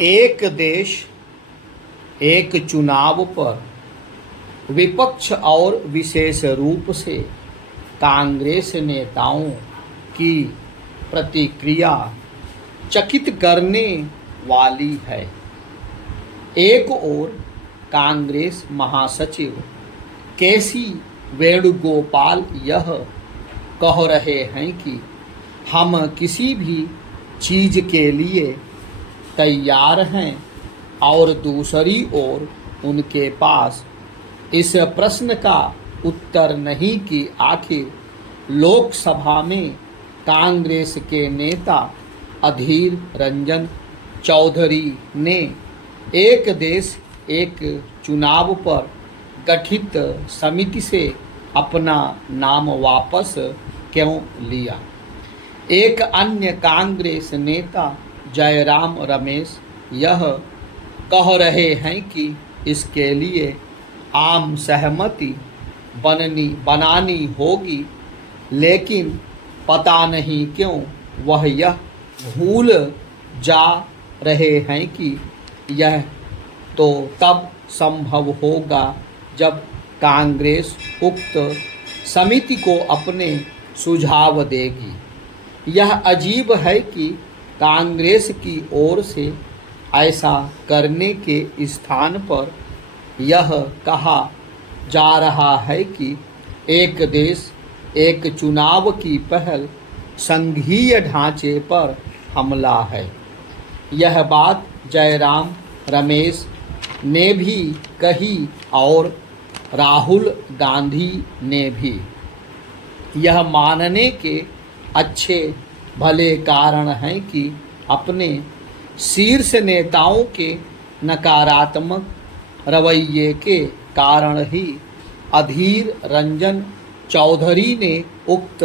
एक देश एक चुनाव पर विपक्ष और विशेष रूप से कांग्रेस नेताओं की प्रतिक्रिया चकित करने वाली है। एक ओर कांग्रेस महासचिव केसी वेणुगोपाल यह कह रहे हैं कि हम किसी भी चीज़ के लिए तैयार हैं, और दूसरी ओर उनके पास इस प्रश्न का उत्तर नहीं कि आखिर लोकसभा में कांग्रेस के नेता अधीर रंजन चौधरी ने एक देश एक चुनाव पर गठित समिति से अपना नाम वापस क्यों लिया। एक अन्य कांग्रेस नेता जयराम रमेश यह कह रहे हैं कि इसके लिए आम सहमति बनानी होगी, लेकिन पता नहीं क्यों वह यह भूल जा रहे हैं कि यह तो तब संभव होगा जब कांग्रेस उक्त समिति को अपने सुझाव देगी। यह अजीब है कि कांग्रेस की ओर से ऐसा करने के स्थान पर यह कहा जा रहा है कि एक देश एक चुनाव की पहल संघीय ढांचे पर हमला है। यह बात जयराम रमेश ने भी कही और राहुल गांधी ने भी। यह मानने के अच्छे भले कारण हैं कि अपने शीर्ष नेताओं के नकारात्मक रवैये के कारण ही अधीर रंजन चौधरी ने उक्त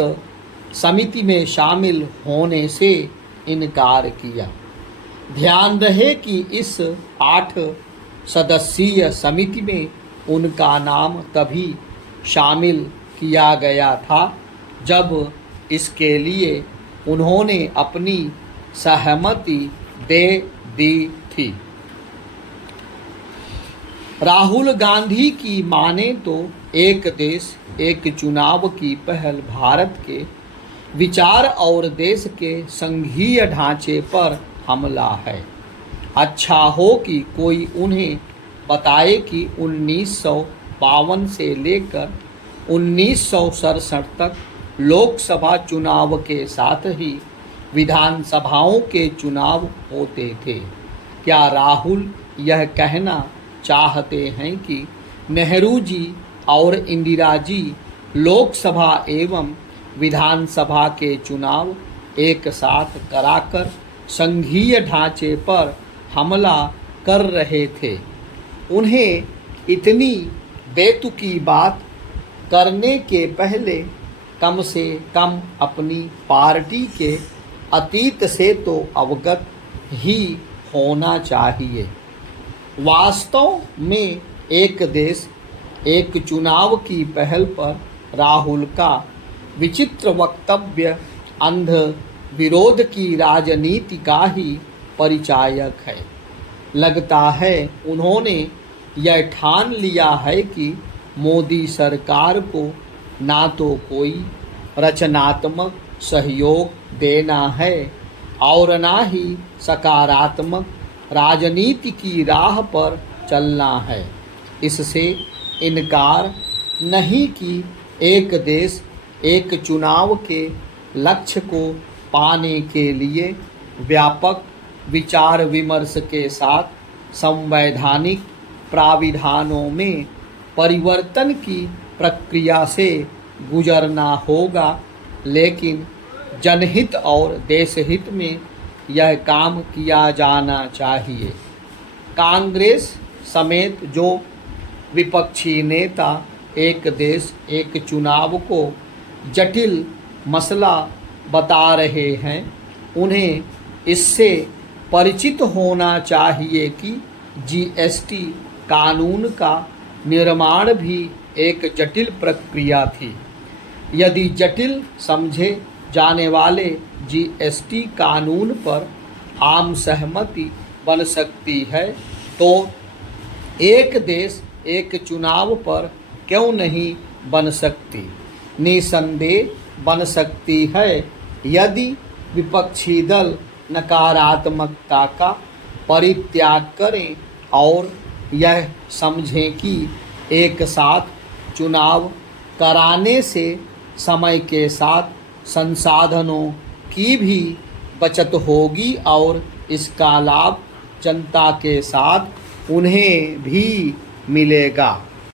समिति में शामिल होने से इनकार किया। ध्यान रहे कि इस 8 सदस्यीय समिति में उनका नाम तभी शामिल किया गया था जब इसके लिए उन्होंने अपनी सहमति दे दी थी। राहुल गांधी की माने तो एक देश एक चुनाव की पहल भारत के विचार और देश के संघीय ढांचे पर हमला है। अच्छा हो कि कोई उन्हें बताए कि 1952 से लेकर 1967 तक लोकसभा चुनाव के साथ ही विधानसभाओं के चुनाव होते थे। क्या राहुल यह कहना चाहते हैं कि नेहरू जी और इंदिरा जी लोकसभा एवं विधानसभा के चुनाव एक साथ कराकर संघीय ढांचे पर हमला कर रहे थे? उन्हें इतनी बेतुकी बात करने के पहले कम से कम अपनी पार्टी के अतीत से तो अवगत ही होना चाहिए। वास्तव में एक देश एक चुनाव की पहल पर राहुल का विचित्र वक्तव्य अंध विरोध की राजनीति का ही परिचायक है। लगता है उन्होंने यह ठान लिया है कि मोदी सरकार को ना तो कोई रचनात्मक सहयोग देना है और ना ही सकारात्मक राजनीति की राह पर चलना है। इससे इनकार नहीं कि एक देश एक चुनाव के लक्ष्य को पाने के लिए व्यापक विचार विमर्श के साथ संवैधानिक प्राविधानों में परिवर्तन की प्रक्रिया से गुजरना होगा, लेकिन जनहित और देशहित में यह काम किया जाना चाहिए। कांग्रेस समेत जो विपक्षी नेता एक देश एक चुनाव को जटिल मसला बता रहे हैं, उन्हें इससे परिचित होना चाहिए कि जीएसटी कानून का निर्माण भी एक जटिल प्रक्रिया थी। यदि जटिल समझे जाने वाले जीएसटी कानून पर आम सहमति बन सकती है, तो एक देश एक चुनाव पर क्यों नहीं बन सकती? निसंदेह बन सकती है, यदि विपक्षी दल नकारात्मकता का परित्याग करें और यह समझें कि एक साथ चुनाव कराने से समय के साथ संसाधनों की भी बचत होगी और इसका लाभ जनता के साथ उन्हें भी मिलेगा।